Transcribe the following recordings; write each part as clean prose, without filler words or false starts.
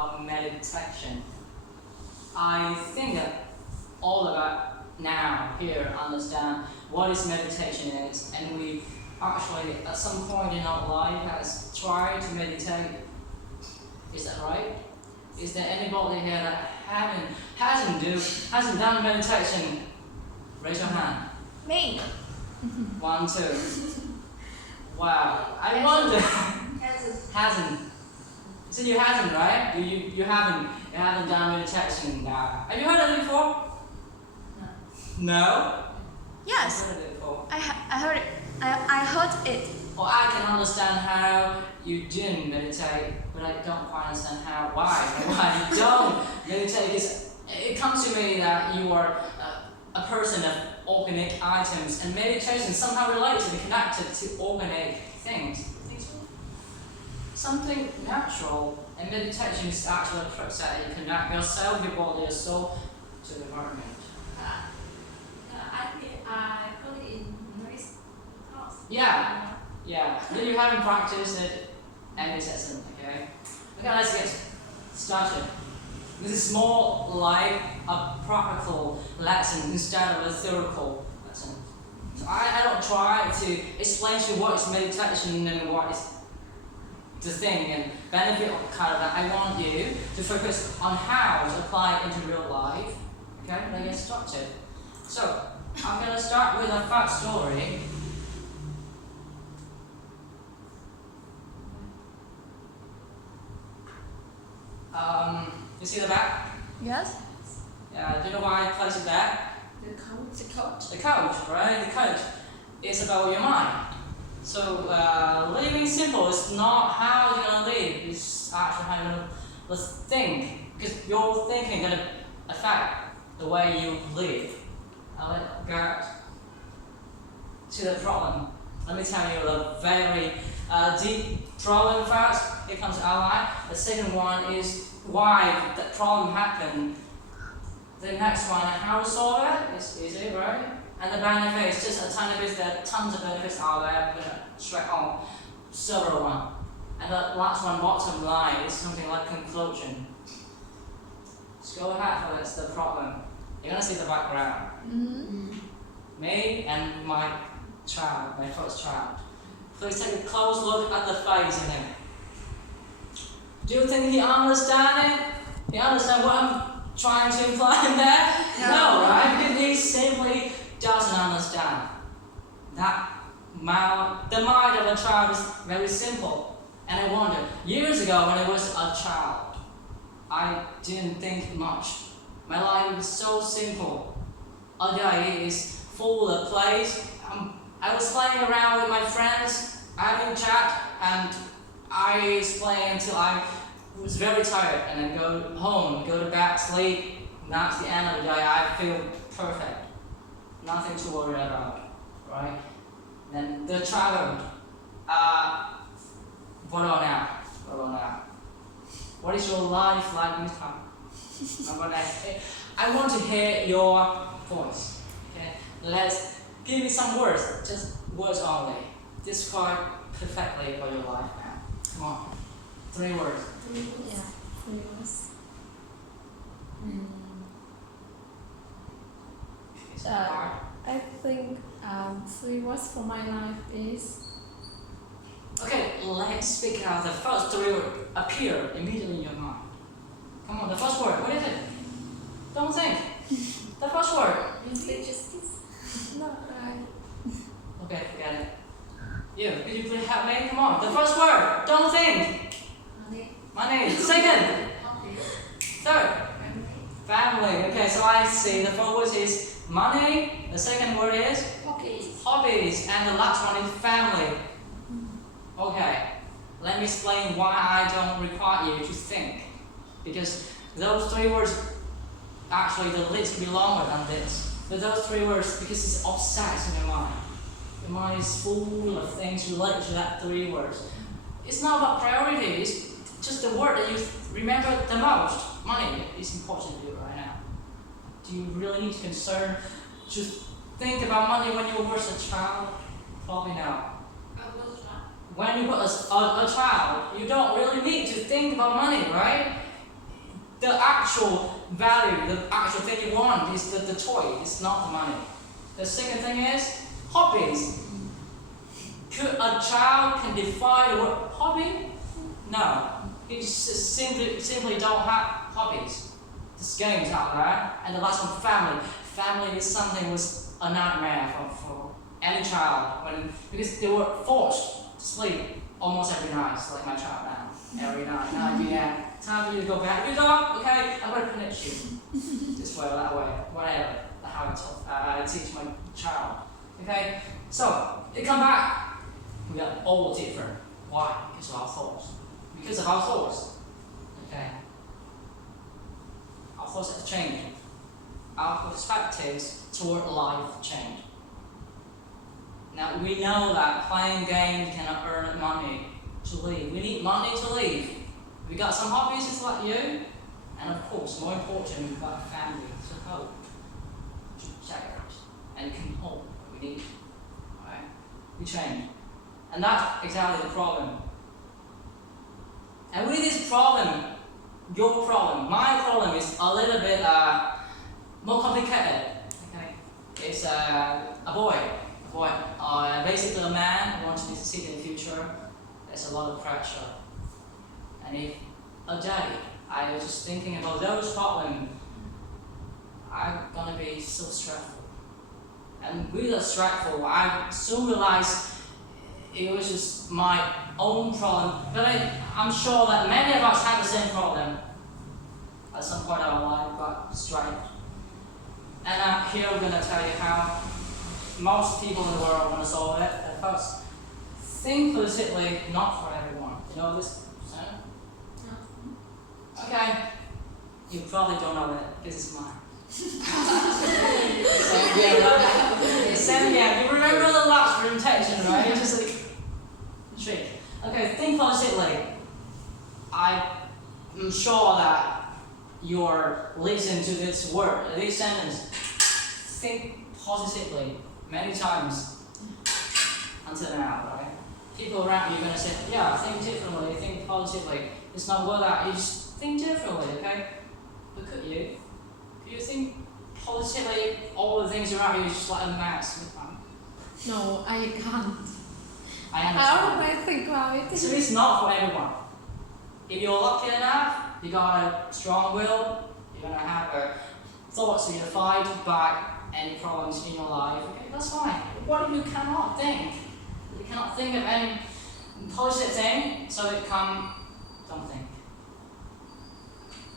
about meditation. I think that all of us now here understand what is meditation is, and we actually at some point in our life has tried to meditate. Is that right? Is there anybody here that hasn't done meditation? Raise your hand. Me. 1, 2. Wow. I wonder. Hasn't. So you hasn't, right? You haven't done meditation. Have you heard of it before? No. Yes. I've heard of it before. I heard it. I heard it. Well, I can understand how you didn't meditate, but I don't quite understand why you don't meditate. Because it comes to me that you are a person of organic items, and meditation somehow related to be connected to organic things. Something natural, and meditation is actually a process that you connect yourself, your body, your soul to the environment. I put it in this class. Yeah. But you haven't practiced it any session, okay? Okay, let's get started. This is more like a practical lesson instead of a theoretical lesson. So I don't try to explain to you what is meditation and what is the thing and benefit of kind of that. I want you to focus on how to apply it into real life. Okay, let's get started. So I'm going to start with a first story. You see the back? Yes. Yeah. Do you know why I place it back? The coach. The coach, right? The coach is about your mind. So living simple is not how you're gonna live. It's actually how you're gonna think, because your thinking gonna affect the way you live. Now let's get to the problem. Let me tell you a very deep problem first. Here comes the outline. The second one is why that problem happened. The next one, how to solve it. It's easy, right? And the benefits, just a tiny bit. There are tons of benefits out there. I'm gonna straight on several ones. And the last one, bottom line, is something like conclusion. So go ahead for this. The problem. You're gonna see the background. Me and my child, my first child. Please take a close look at the face in him. Do you think he understands it? He understands what I'm trying to imply in there? No, right? Because he simply doesn't understand. The mind of a child is very simple. And I wonder, years ago when I was a child, I didn't think much. My life was so simple. A day is full of plays. I was playing around with my friends, having chat, and I was playing until I was very tired, and then go home, go to bed, sleep. That's the end of the day. I feel perfect. Nothing to worry about, right? Then the child. What about now? What is your life like this time? I want to hear your voice. Okay, let's give me some words, just words only. Describe perfectly what your life now. Come on, 3 words. Yeah. 3 words. I think 3 words for my life is. Okay, let's speak out. The first 3 words appear immediately in your mind. Come on, the first word. What is it? Don't think. The first word. No, Okay, forget it. You, could you please help me? Come on, the first word. Don't think. Money. Second. Third. Family. Okay, so I see the first word is money. The second word is hobbies. And the last one is family. Okay, let me explain why I don't require you to think. Because those 3 words, actually the list can be longer than this. But those 3 words, because it's obsessed in your mind. Your mind is full of things related to that 3 words. It's not about priorities, just the word that you remember the most. Money is important to you right now. Do you really need to just think about money when you were a child? Probably no. When you were a child, you don't really need to think about money, right? the actual value, the actual thing you want is the toy, it's not the money. The second thing is hobbies. Could a child can define the word hobby? No. You simply don't have hobbies. There's games out there. And the last one, family. Family is something was a nightmare for any child because they were forced to sleep almost every night, like my child now. Every night, 9 p.m. Time for you to go back. You go, okay, I'm going to punish you. This way or that way, whatever. How I teach my child. Okay? So, they come back. We are all different. Why? Because of our thoughts. Because of our thoughts. Okay? Our thoughts have changed. Our perspectives toward life change. Now, we know that playing games cannot earn money to live. We need money to live. We got some hobbies just like you. And of course, more important, we've got a family to help. And can hold what we need. Right? We change. And that's exactly the problem. And with this problem, your problem, my problem is a little bit more complicated. Okay? It's a boy. Basically a man who wants to succeed in the future. There's a lot of pressure. And if a daddy, I was just thinking about those problems, I'm gonna be so stressful. And with the stressful, I soon realized it was just my own problem. But I'm sure that many of us have the same problem at some point in our life, got stressed. And here I'm going to tell you how most people in the world want to solve it. At first, think positively, not for everyone. You know this? No? Okay. You probably don't know it. This is mine. Yeah, you remember the last presentation, right? Just like trick. Okay, think positively. I'm sure that you're listening to this word, this sentence. Think positively many times until now, right? People around you are gonna say, yeah, think differently, think positively. It's not worth that. You just think differently, okay? But could you? Do you think positively all the things around you is just like a mess? No, I can't. I understand. I always think about it. So it's not for everyone. If you're lucky enough, you got a strong will, you're gonna have thoughts to fight back any problems in your life. Okay, that's fine. What if you cannot think? You cannot think of any positive thing, so don't think.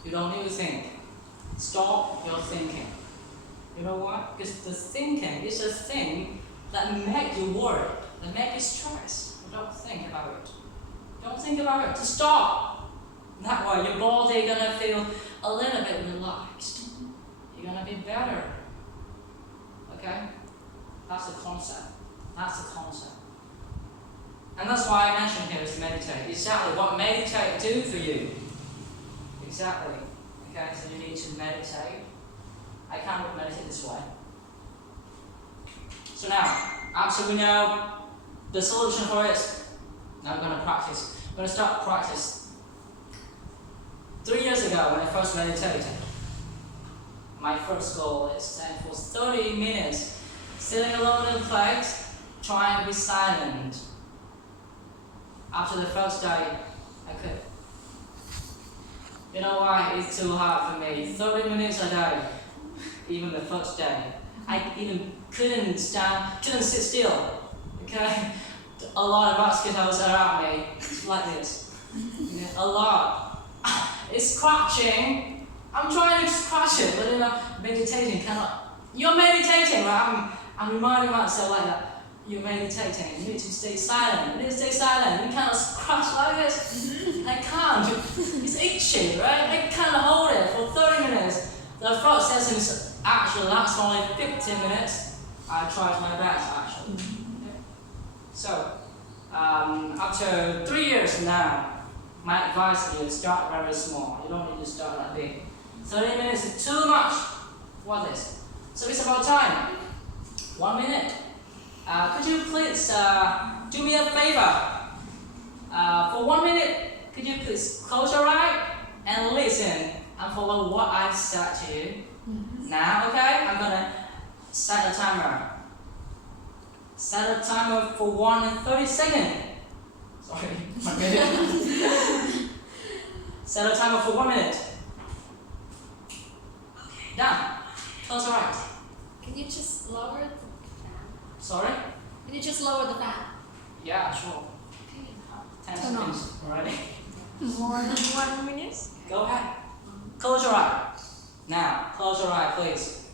You don't need to think. Stop your thinking. You know what? Because the thinking is a thing that makes you worry, that makes you stress. Don't think about it. Don't think about it. Just stop. That way your body is gonna feel a little bit relaxed. You're gonna be better. Okay? That's the concept. And that's why I mentioned here is meditate. Exactly what meditate do for you. Exactly. Okay, so you need to meditate. I can't meditate this way. So now, after we know the solution for it, now I'm going to practice. I'm going to start practice. 3 years ago, when I first meditated, my first goal is to stand for 30 minutes, sitting alone in a place, trying to be silent. After the first day, I quit. You know why? It's too hard for me. 30 minutes a day, even the first day. I even couldn't sit still. Okay? A lot of mosquitoes around me, like this. Yeah, a lot. It's scratching. I'm trying to scratch it, but meditating cannot. You're meditating, right? I'm reminding myself like that. You're meditating. You need to stay silent. You need to stay silent. You cannot scratch like this. I can't. It's itchy, right? I can't hold it for 30 minutes. The first session actually lasts only 15 minutes. I tried my best, actually. Okay. So, after 3 years now, my advice to you is start very small. You don't need to start that big. 30 minutes is too much for this. So it's about time. 1 minute. Could you please do me a favor? For 1 minute, could you please close your eyes and listen and follow what I said to you. Now, okay, I'm gonna set a timer. Set a timer for 1:30 seconds. Sorry, 1 minute. Set a timer for 1 minute. Done. Close your eyes. Can you just lower the fan? Sorry? Can you just lower the fan? Yeah, sure. Okay. 10 Turn on. seconds. Alright. More than 1 minute? Go ahead. Close your eye. Now, close your eye, please.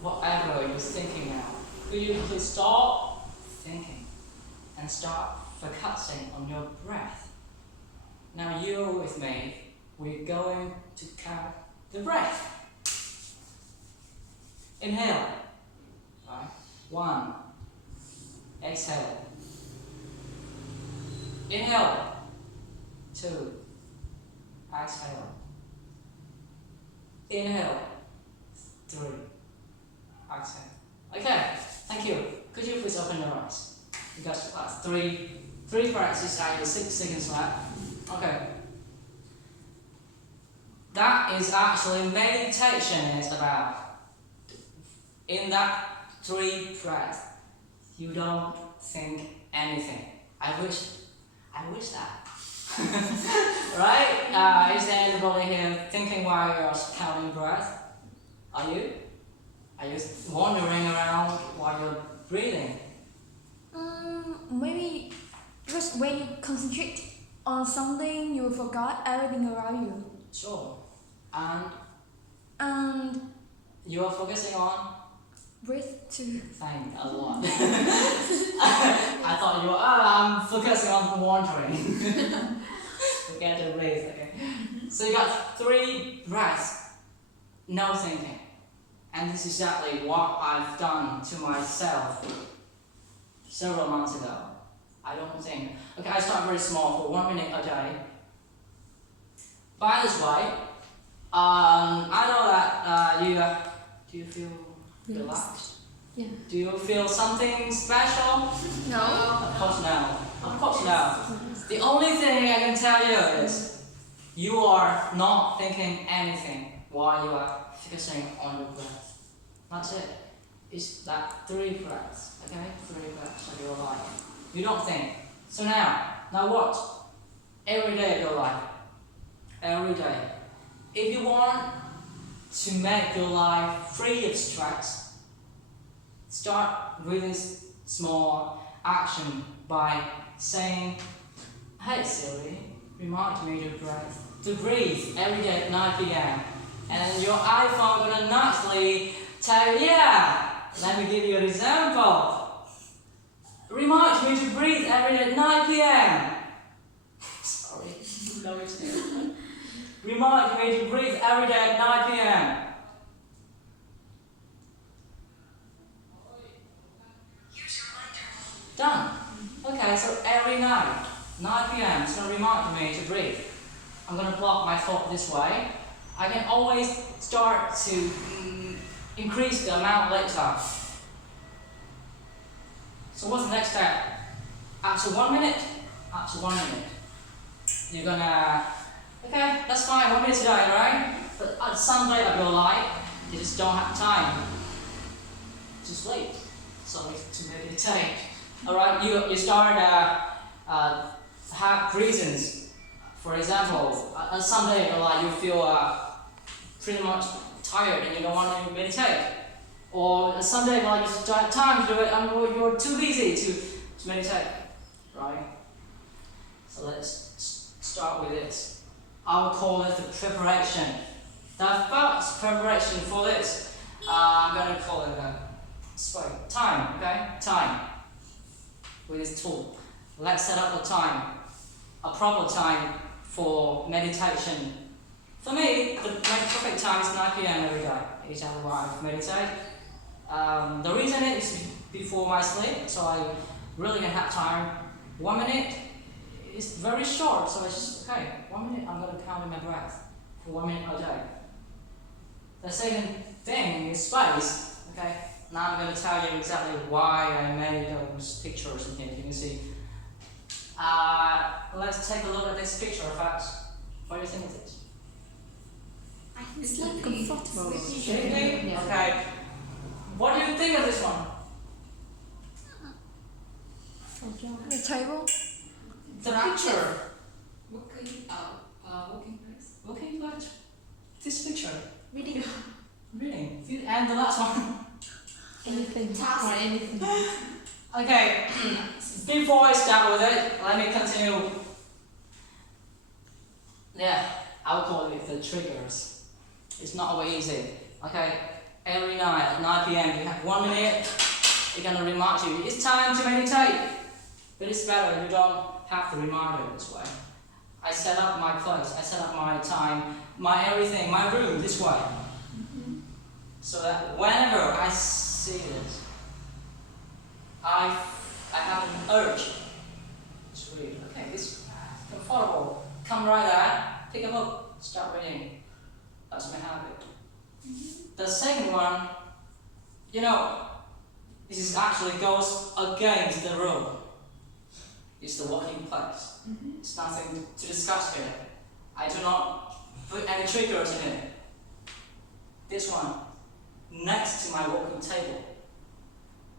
Whatever you're thinking now, could you please stop thinking and start focusing on your breath? Now you're with me. We're going to count the breath. Inhale. Right. 1. Exhale. Inhale. 2. Exhale. Inhale. 3. Exhale. Okay, thank you. Could you please open your eyes? You got three breaths, actually 6 seconds left. Okay. That is actually meditation is about. In that 3 breaths, you don't think anything. I wish that. Right? Is there anybody here thinking while you're counting breath? Are you? Are you wandering around while you're breathing? Maybe because when you concentrate on something, you forgot everything around you. Sure. And And you are focusing on? breathe too. Thanks a lot. I thought you were, I'm focusing on wandering. Forget to breathe, okay? So you got 3 breaths, no thinking. And this is exactly what I've done to myself several months ago. I don't think. Okay, I start very small for 1 minute a day. By this way, I know that do you feel relaxed? Yeah. Do you feel something special? No. Of course no. Of course no. The only thing I can tell you is you are not thinking anything while you are focusing on your breath. That's it. It's that 3 breaths, okay? 3 breaths of your life. You don't think. So now what? Every day of your life. Every day. If you want to make your life free of stress, start with this small action by saying, "Hey Siri, remind me to breathe every day at 9 p.m. And your iPhone gonna naturally tell you, yeah. Let me give you an example. Remind me to breathe every day at 9 p.m. Sorry, no it's here. Remind me to breathe every day at 9 p.m. Done. Okay, so every night, 9 p.m. it's going to remind me to breathe. I'm going to block my thought this way. I can always start to increase the amount later. So what's the next step? After 1 minute, you're gonna, okay, that's fine, 1 minute today, right? But at some day of your life, you just don't have time. Just wait. So to meditate. Alright, you start have reasons. For example, someday you feel pretty much tired and you don't want to meditate. Or someday you just don't have time to do it and you're too busy to meditate. Right? So let's start with this. I will call it the preparation. The first preparation for this, I'm going to call it time, okay? Time. With this tool. Let's set up a time, a proper time for meditation. For me, the perfect time is 9 p.m. every day. Each hour I meditate. The reason is before my sleep, so I really can have time. 1 minute is very short, so it's just, okay, 1 minute I'm going to count in my breath for 1 minute a day. The second thing is space, okay? Now I'm going to tell you exactly why I made those pictures in here. You can see. Let's take a look at this picture first. What do you think of this? I It's like Comfortable. Shaking? Yeah. Okay. What do you think of this one? The table. The picture. Working place. Looking at this picture. Reading. Reading. And the last one. Anything. Task. Or anything. Okay. Before I start with it, let me continue. Yeah, I'll call it the triggers. It's not always easy. Okay. Every night at 9 p.m. you have 1 minute. It's gonna remind you it's time to meditate. But it's better if you don't have the reminder this way. I set up my clothes, I set up my time, my everything, my room this way. So that whenever I see this, I have an urge to read. Okay, it's comfortable. Come right there, pick a book, start reading. That's my habit. The second one, you know, this is actually goes against the rule. It's the working place. It's nothing to discuss here. I do not put any triggers in it. This one, next to my working table.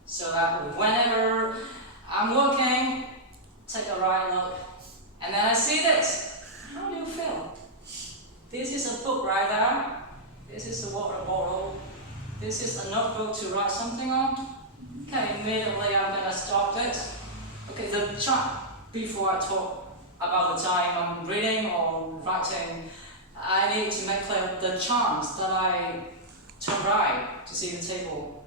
So that whenever I'm working, take a right look, and then I see this. How do you feel? This is a book right there. This is a water bottle. This is a notebook to write something on. Okay, immediately I'm gonna stop this. Okay, the chart, before I talk about the time I'm reading or writing, I need to make clear the chance that I turn right to see the table.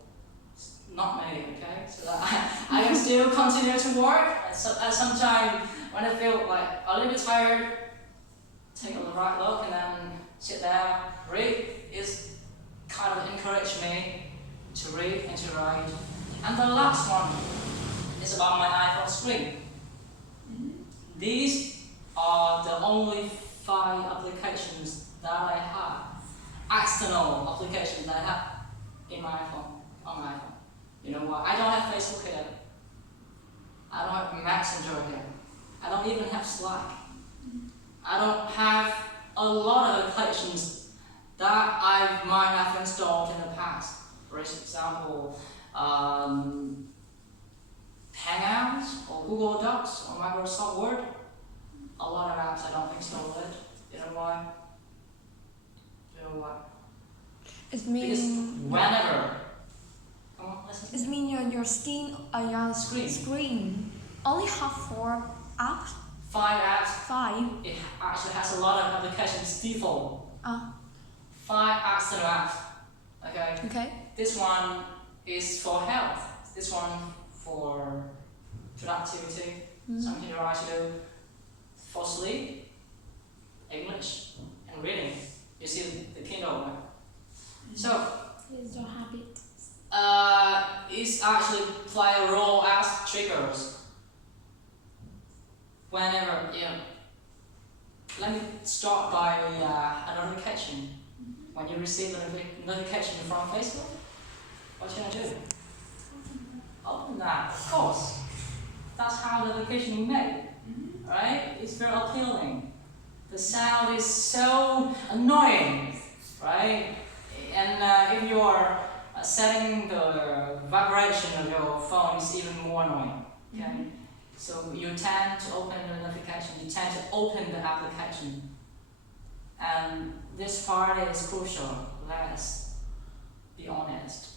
Not many, okay? So that I can still continue to work. And so at some time, when I feel like a little bit tired, take a right look and then sit there, read. It's kind of encouraged me to read and to write. And the last one is about my iPhone screen. These are the only 5 applications that I have, external applications that I have in my iPhone, on my iPhone. You know what? I don't have Facebook here. I don't have Messenger here. I don't even have Slack. I don't have a lot of applications that I might have installed in the past. For example, Hangouts or Google Docs or Microsoft Word. A lot of apps I don't install it. You know why? You know why? It Because means whenever, come on, listen. it means your screen only have 4 apps. 5 apps. 5. It actually has a lot of applications default. 5 external apps. Okay. Okay. This one is for health. This one for productivity. Something you like to do. For sleep, English, and reading. You see the Kindle, right? So, It's your habit. it's actually play a role as triggers. Whenever, let me start by a notification. When you receive a notification from Facebook, what should I do? Open that, of course. That's how the notification is made, right? It's very appealing. The sound is so annoying, right? And if you are setting the vibration of your phone, it's even more annoying, okay? So you tend to open the notification, you tend to open the application. And this part is crucial, let's be honest.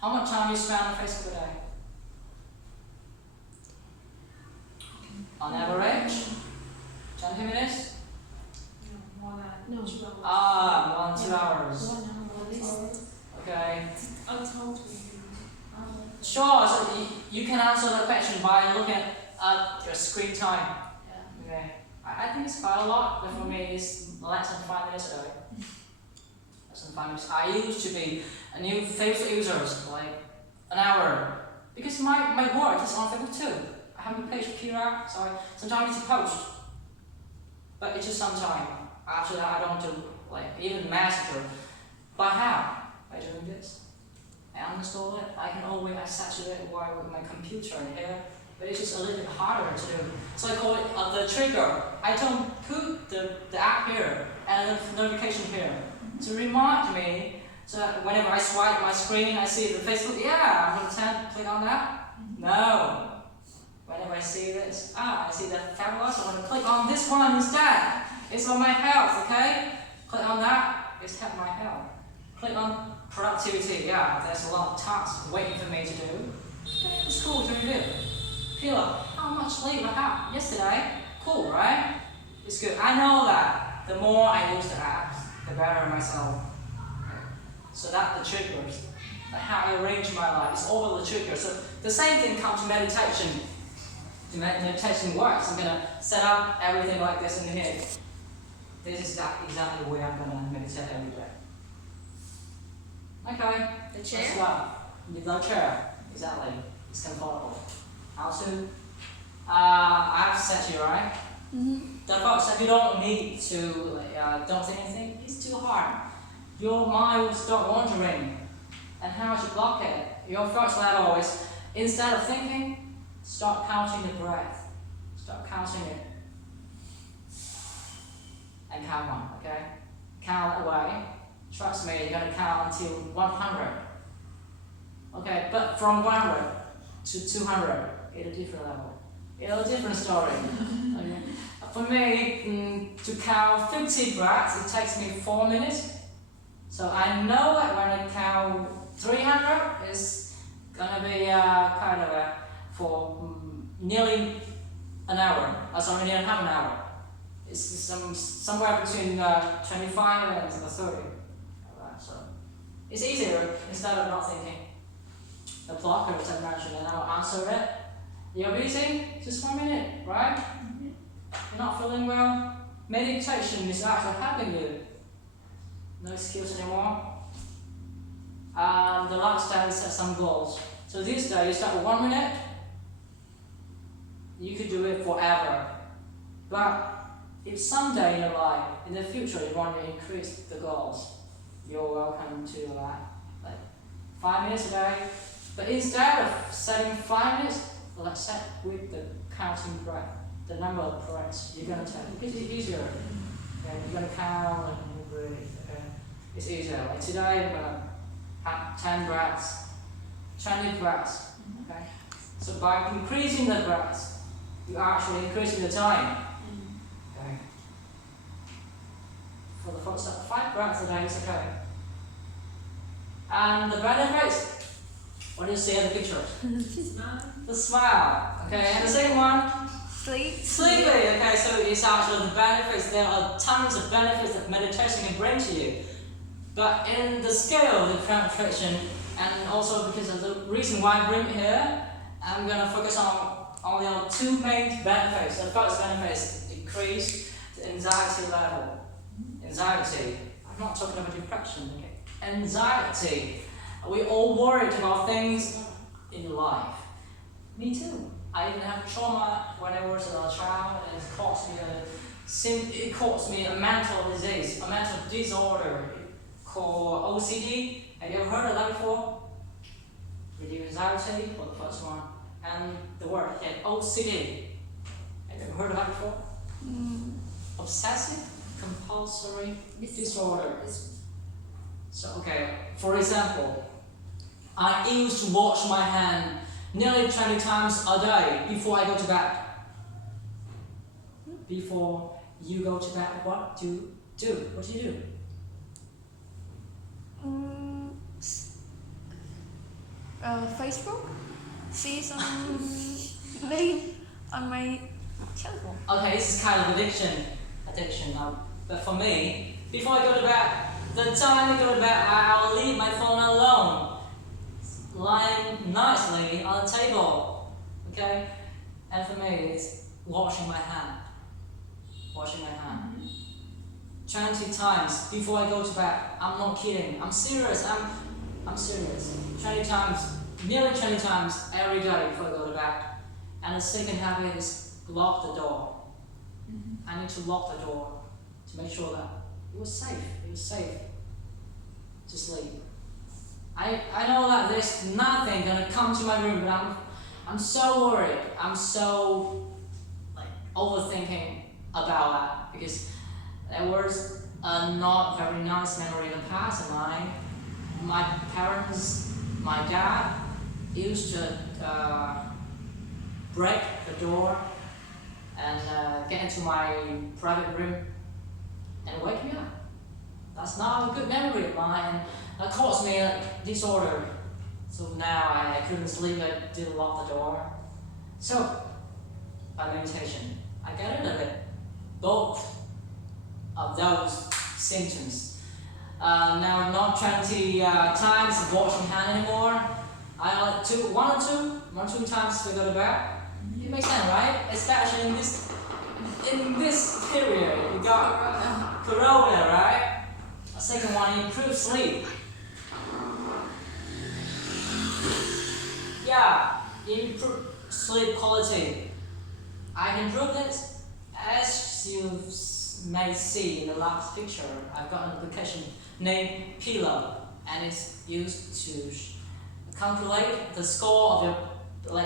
How much time you spend on Facebook a day? On average? 20 minutes? No. 2 hours. 1 2 hours. 1 hour at least. Okay. Untold. Sure, so you can answer that question by looking at your screen time. Okay. I think it's quite a lot, but for me it's less than 5 minutes a day. Less than 5 minutes. I used to be a new Facebook user, like an hour. Because my work is on Facebook too. I have a page for QR, so sometimes I need to post. But it's just sometime. After that I don't do like even Messenger. By how? By doing this. I uninstall it. I can always access it while with my computer here. But it's just a little bit harder to do. So I call it the trigger. I don't put the app here and the notification here. to remind me, so that whenever I swipe my screen, I see the Facebook, yeah, I'm going to click on that. No. Whenever I see this, I see the fabulous, I'm going to click on this one instead. It's on my health, okay? Click on that, it's helped my health. Click on productivity, yeah, there's a lot of tasks waiting for me to do. Okay, it's cool to review. Pillar, how much sleep I had yesterday? Cool, right? It's good. I know that the more I use the apps, the better myself. Okay. So that's the triggers. Like how I arrange my life is all the triggers. So the same thing comes to meditation. To make meditation works, I'm gonna set up everything like this in the head. This is exactly where I'm gonna meditate every day. Okay. The chair? Let's go. The chair, exactly. It's comfortable. How to? I've set you right. The first step, you don't need to don't think anything. It's too hard. Your mind will start wandering. And how to block it? Your first level is, instead of thinking, start counting the breath. Start counting it. And count one, okay? Count away. Trust me, you're gonna count until 100. Okay, but from 100 to 200, it's a different level. It's a different story. Okay. For me, to count 50 breaths, it takes me 4 minutes. So I know that when I count 300, it's gonna be kind of for nearly an hour. Nearly half an hour. It's somewhere between 25 and 30. Alright, so it's easier instead of not thinking. The blocker, as I mentioned, and I'll answer it. You're busy? Just 1 minute, right? You're not feeling well? Meditation is actually helping you. No excuse anymore. The last day we set some goals. So this day you start with 1 minute. You could do it forever. But if someday in your life, in the future, you want to increase the goals, you're welcome to like 5 minutes a day. But instead of setting 5 minutes, let's set with the counting breath, the number of breaths you're going to take. Because it's easier. Okay? You're going to count and breathe. Okay? It's easier. Like today, I'm going to have 10 breaths, 20 breaths. Okay? So by increasing the breaths, you're actually increasing the time. Okay? For the first 5 breaths a day is okay. And the benefits, what do you see in the picture? Smile. The smile. Okay, and the second one? Sleepy. Okay, so it's actually the benefits. There are tons of benefits that meditation can bring to you. But in the scale of the concentration, and also because of the reason why I bring it here, I'm going to focus only on 2 main benefits. The first benefit is decrease the anxiety level. Anxiety. I'm not talking about depression. Okay? Anxiety. We all worried about things in life. Me too. I even have trauma when I was a child, and it caused me a mental disease, a mental disorder called OCD. Have you ever heard of that before? Reduced anxiety for the first one, and the word OCD. Have you ever heard of that before? Obsessive compulsory disorder. So okay, for example, I used to wash my hand nearly 20 times a day before I go to bed. Before you go to bed, what do you do? What do you do? Facebook. See some link on my telephone. Okay, this is kind of addiction. But for me, before I go to bed, the time I go to bed, I'll leave my phone alone, lying nicely on the table. Okay? And for me, it's washing my hand. Washing my hand. 20 times before I go to bed. I'm not kidding. I'm serious. I'm serious. 20 times, nearly 20 times every day before I go to bed. And the second habit is lock the door. I need to lock the door to make sure that it was safe. It was safe to sleep. I know that there's nothing gonna come to my room, but I'm so worried. I'm so overthinking about that because a not very nice memory in the past of mine. My parents, my dad used to break the door and get into my private room and wake me up. That's not a good memory of mine. That caused me a disorder. So now I couldn't sleep, I did lock the door. So, by meditation, I get rid of it. Both of those symptoms. Now, not 20 times washing hand anymore. I like one or two times to go to bed. It makes sense, right? Especially in this period, you got Corona, right? A second one, improve sleep. Yeah, improve sleep quality. I can prove this. As you may see in the last picture, I've got an application named Pillow, and it's used to calculate the score of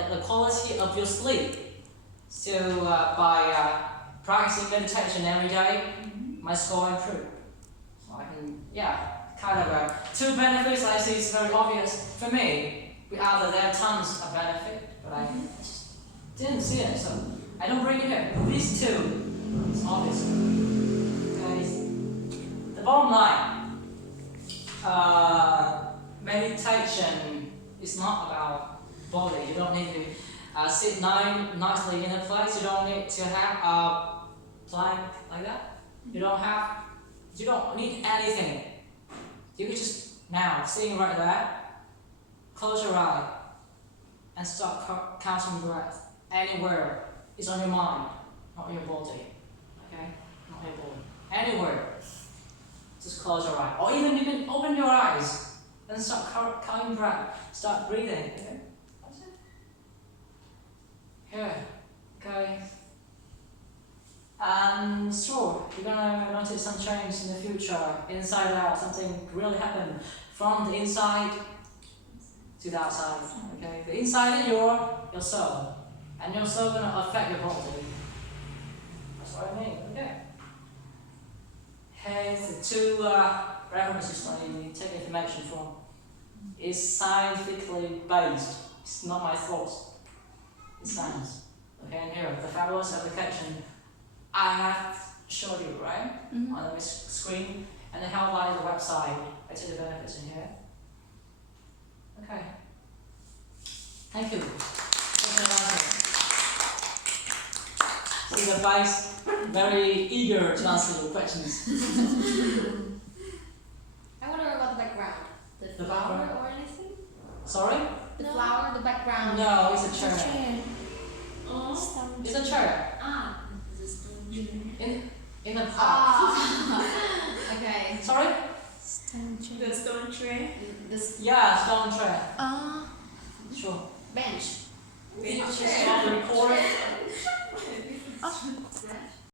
the quality of your sleep. So by practicing meditation every day, my score improved. So I can, kind of two benefits I see is very obvious for me. Without there are tons of benefit, but I just didn't see it, so I don't bring it here. These two, it's obvious. Guys, the bottom line, meditation is not about body. You don't need to sit nicely in a place. You don't need to have a plank like that. You don't need anything. You can just now, sitting right there, close your eye and start counting breath. Anywhere is on your mind, not your body. Okay? Not your body. Anywhere. Just close your eye. Or even open your eyes and start counting breath. Start breathing. Okay? That's it. Here. Okay. And sure, you're gonna notice some change in the future, inside out, something really happened from the inside to the outside. Okay? The inside is your soul. And your soul gonna affect your body. That's what I mean. Okay. Okay, the two references I take information from is scientifically based. It's not my thoughts. It's science. Okay, and here, the fabulous application I have showed you, right? On the screen. And then how about the website? I take the benefits in here. Okay. Thank you. See the face, very eager to answer your questions. I wonder about the background. The flower background? or anything? Sorry? The flower, the background. No, it's a chair. Oh. It's a chair. Ah. In the park. Ah. Okay. Sorry? The stone tray. Yeah, stone chair. Ah. Sure. Bench. Just on the recorder.